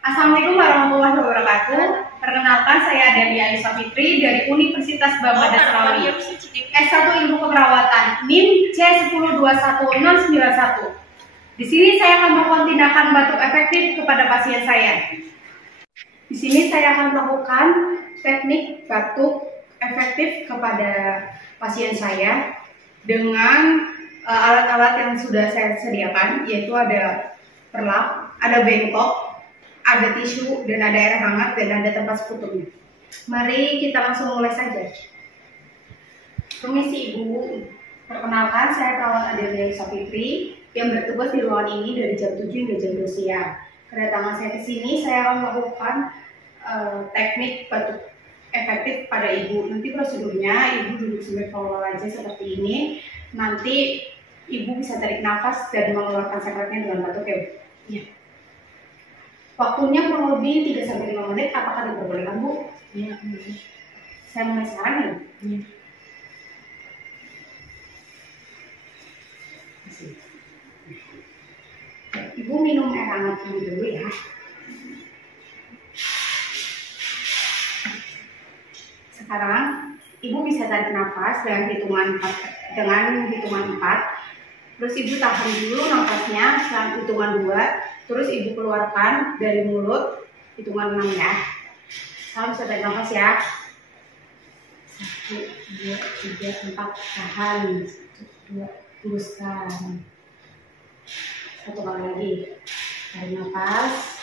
Assalamualaikum warahmatullahi wabarakatuh. Perkenalkan, saya Delia Alisa Fitri dari Universitas Bamba Dasrawi, S1 Ilmu Keperawatan, NIM C10211091. Di sini saya akan melakukan tindakan batuk efektif kepada pasien saya. Di sini saya akan melakukan teknik batuk efektif kepada pasien saya dengan alat-alat yang sudah saya sediakan, yaitu ada perlap, ada bengkok, ada tisu, dan ada air hangat, dan ada tempat sekutumnya. Mari kita langsung mulai saja. Permisi Ibu, perkenalkan saya perawat Delia Alisa Fitri yang bertugas di ruangan ini dari jam 7 hingga jam 2 siang. Kedatangan saya ke sini, saya akan melakukan teknik batuk efektif pada Ibu. Nanti prosedurnya Ibu duduk sambil follow aja seperti ini. Nanti Ibu bisa tarik nafas dan mengeluarkan sekretnya dengan batuk ya. Ya. Waktunya kurang lebih 3-5 menit. Apakah diperbolehkan, Bu? Iya. Saya mulai sekarang ya? Iya. Ibu minum air hangat dulu ya. Sekarang Ibu bisa tarik nafas dengan hitungan 4. Terus Ibu tahan dulu nafasnya selama hitungan 2. Terus Ibu keluarkan dari mulut hitungan 6 ya. Salam bisa tarik nafas ya. 1, 2, 3, 4. Tahan. 1, 2, hembuskan. 1 kali lagi. Tarik nafas.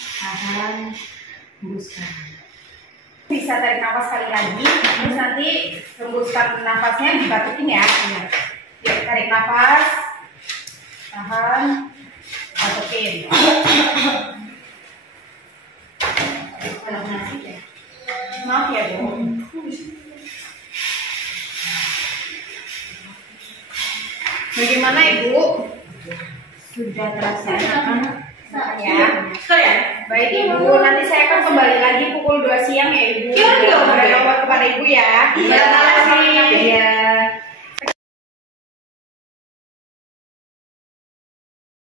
Tahan. Hembuskan. Bisa tarik nafas sekali lagi. Terus nanti hembuskan nafasnya dibatukin ya. Tarik nafas. Tahan. Batukin. Maaf ya Bu. Bagaimana Ibu? Sudah terasa ya? Baik Ibu, nanti saya akan kembali lagi pukul 2 siang ya Ibu. Berikan obat kepada Ibu ya.